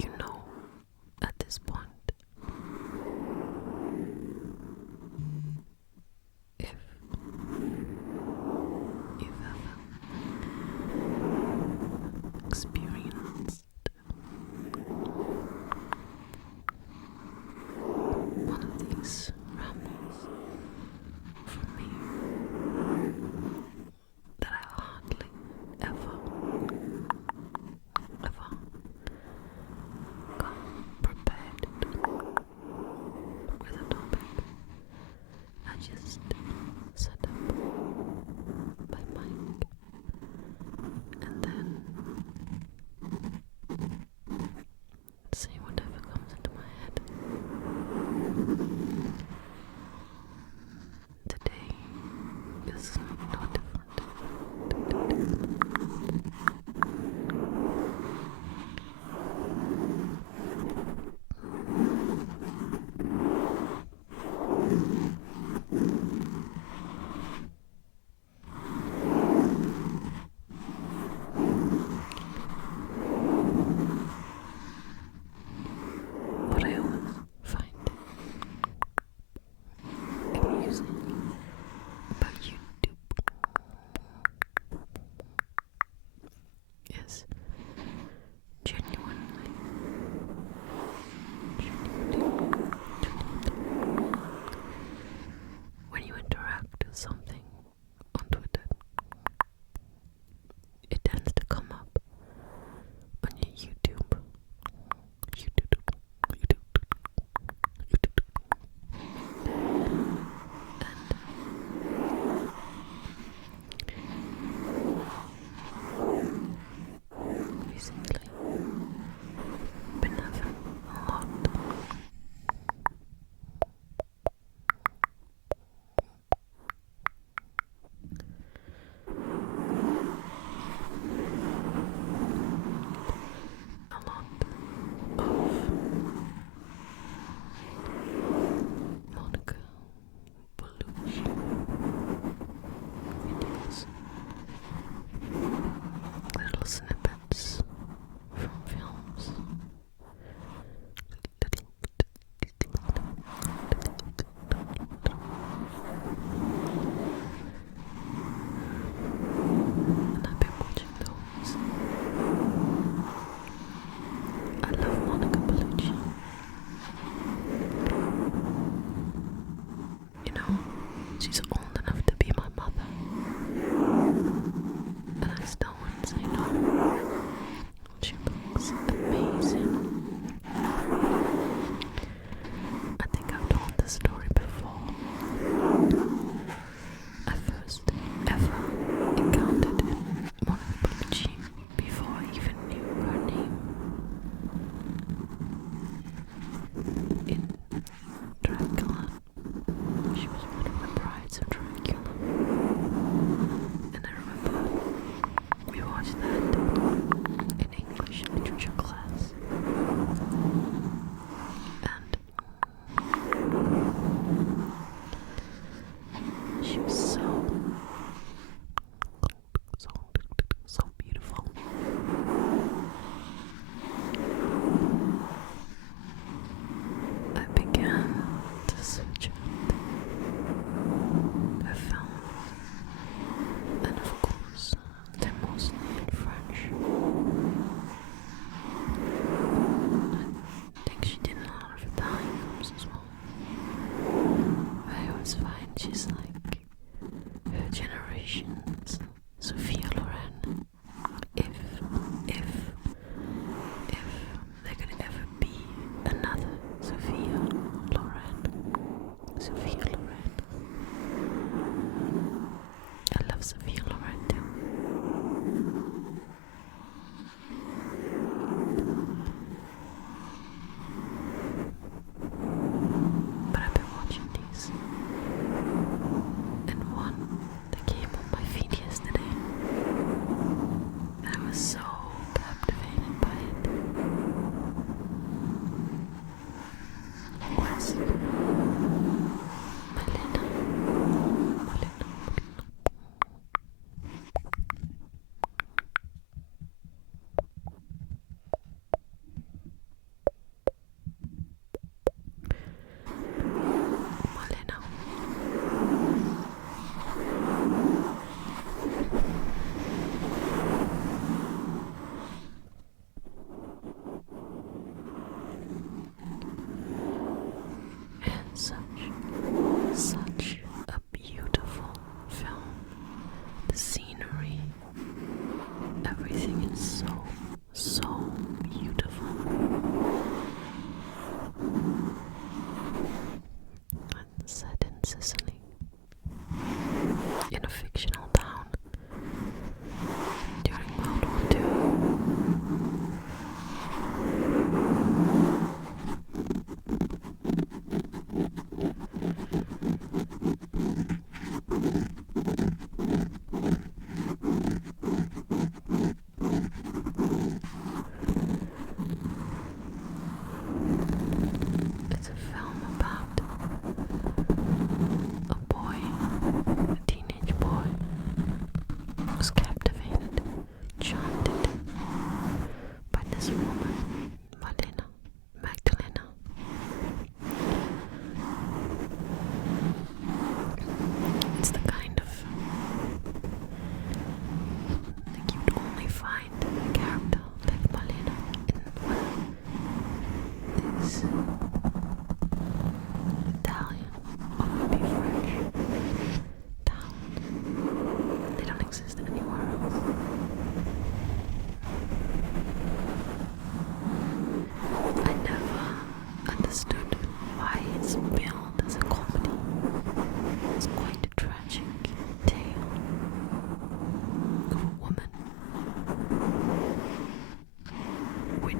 You know, at this point, if you've ever experienced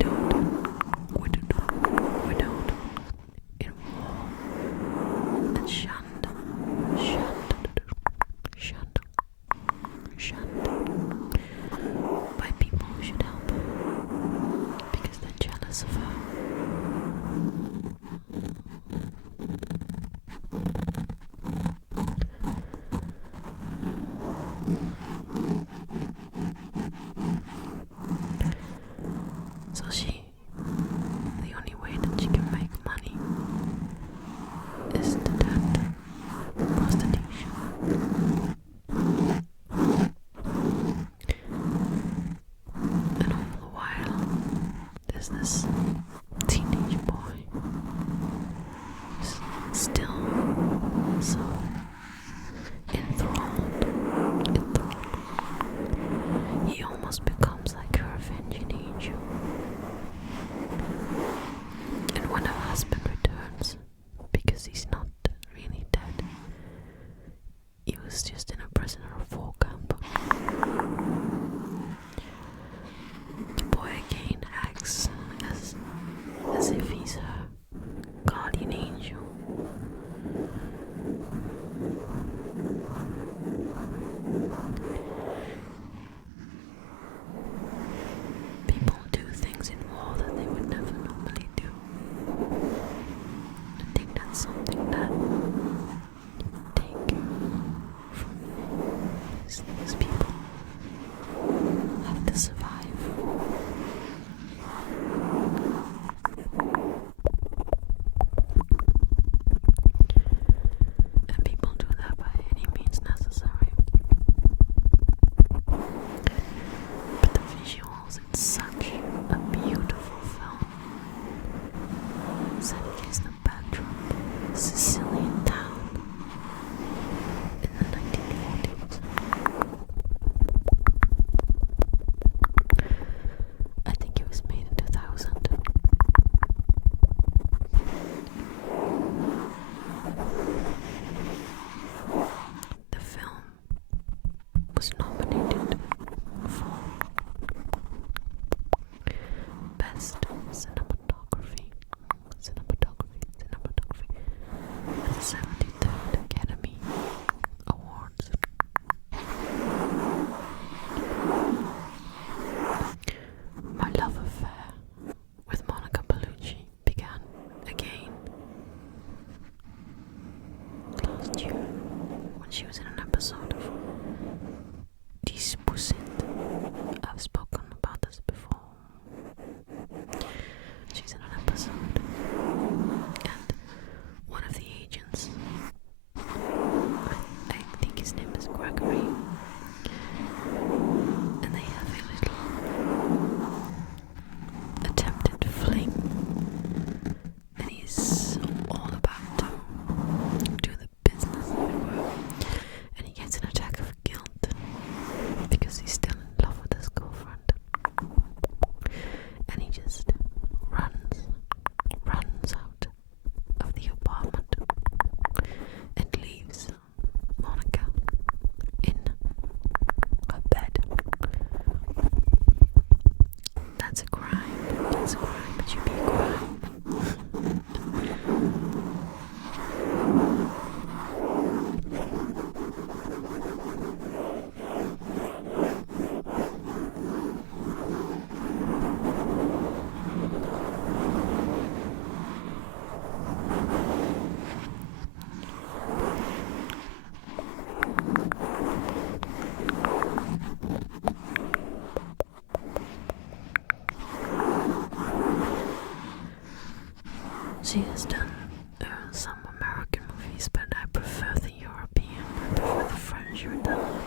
in war and shunned, by people who should help her because they're jealous of her. So the only way that she can make money is to turn to prostitution. And all the while, there's this teenage boy who's still so enthralled. He almost becomes like her avenging angel. And when her husband returns, because he's not really dead, he was just in a prisoner of war camp, the boy again acts as if he's her guardian angel. People do things in war that they would never normally do. I think that's something that take from these people have to survive. And people do that by any means necessary. But the visuals, it's such a beautiful film. Set against the backdrop of a Sicilian town in the 1940s. I think it was made in 2000. The film was nominated for Best Cinematography at the 73rd Academy Awards. My love affair with Monica Bellucci began again last year when she was in an episode of Dispusit. I've spoken about this before. She's in an episode, and one of the agents, I think his name is Gregory, and they have a little attempted fling, and he's all about to do the business, as it were, and he gets an attack of guilt because he's still in love with his girlfriend, and he just runs out of the apartment and leaves Monica in her bed. That's a crime. It should be a crime. She has done some American movies, but I prefer the European. I prefer the French retelling.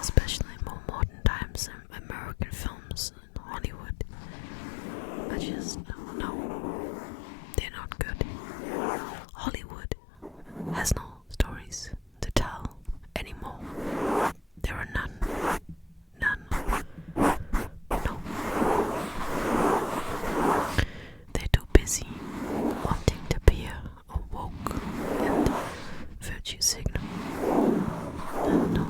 Especially more modern times, American films in Hollywood. I just no, they're not good. Hollywood has no stories to tell anymore. There are none. No. They're too busy wanting to appear woke and virtue signal. No,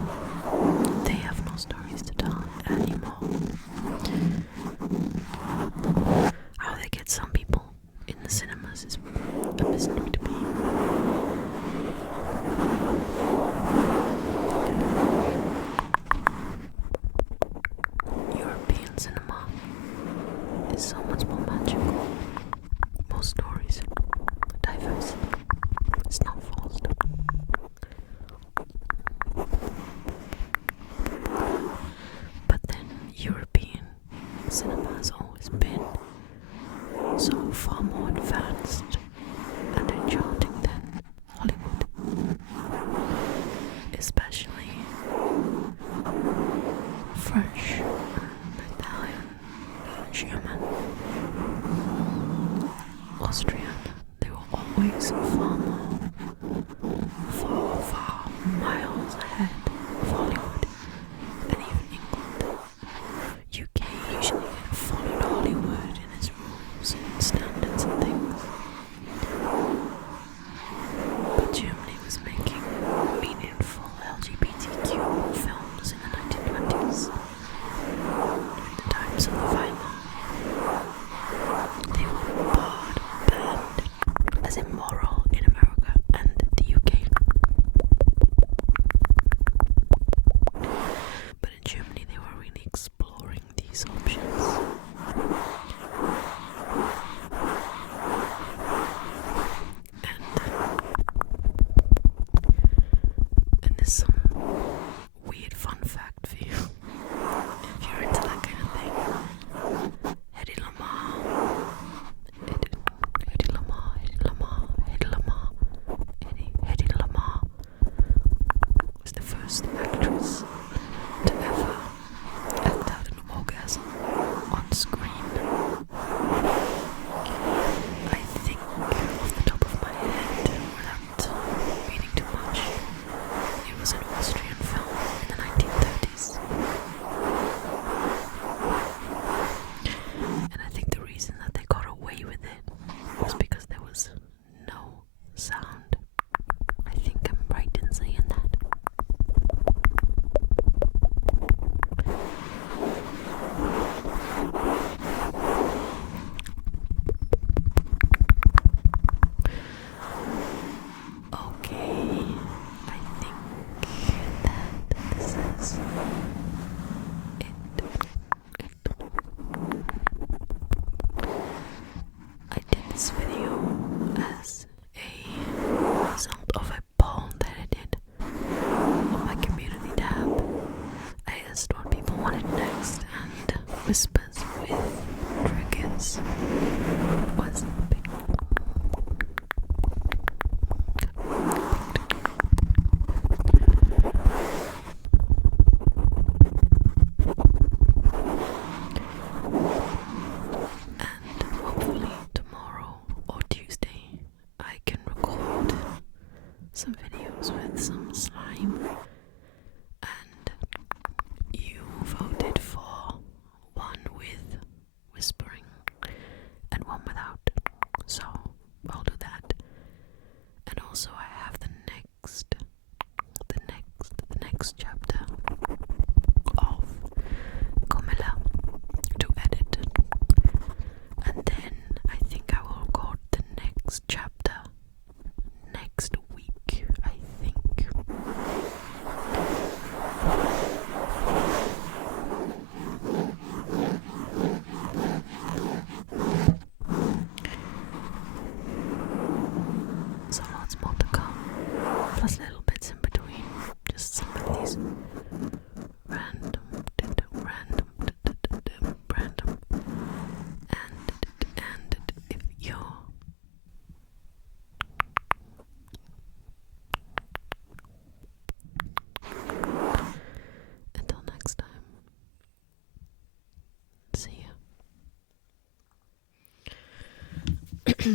they have no stories to tell anymore. is so much more magical. More stories, diverse. It's not forced. But then European cinema has always been so far more advanced and enchanting than Hollywood, especially French, Italian, German, Austrian. They were always far miles ahead of Hollywood and even England. UK usually kind of followed Hollywood in its rules and standards and things. But Germany was making meaningful LGBTQ films in the 1920s. In the times of the Weimar, they were banned as immoral in America and the UK. But in Germany, they were really exploring these options. And there's some weird fun fact for you if you're into that kind of thing. Hedy Lamarr was the first actress to ever act out an orgasm on screen. I think off the top of my head, without reading too much, it was an Austrian film in the 1930s. And I think the reason that they got away with it was because there was no sound. I think I'm right in saying that. Okay, I think that this is it. I did this video as a result of a poll that I did on my community tab. I asked what people wanted next, and whispers with triggers was big. And hopefully tomorrow or Tuesday I can record some videos with some slime. And you voted for one with whispering and one without, so I'll do that. And also I have the next chapter of Comella to edit, and then I think I will record the next chapter next week, I think. So lots more to come, plus little bits in between, just some of these random, and if you're until next time, see ya.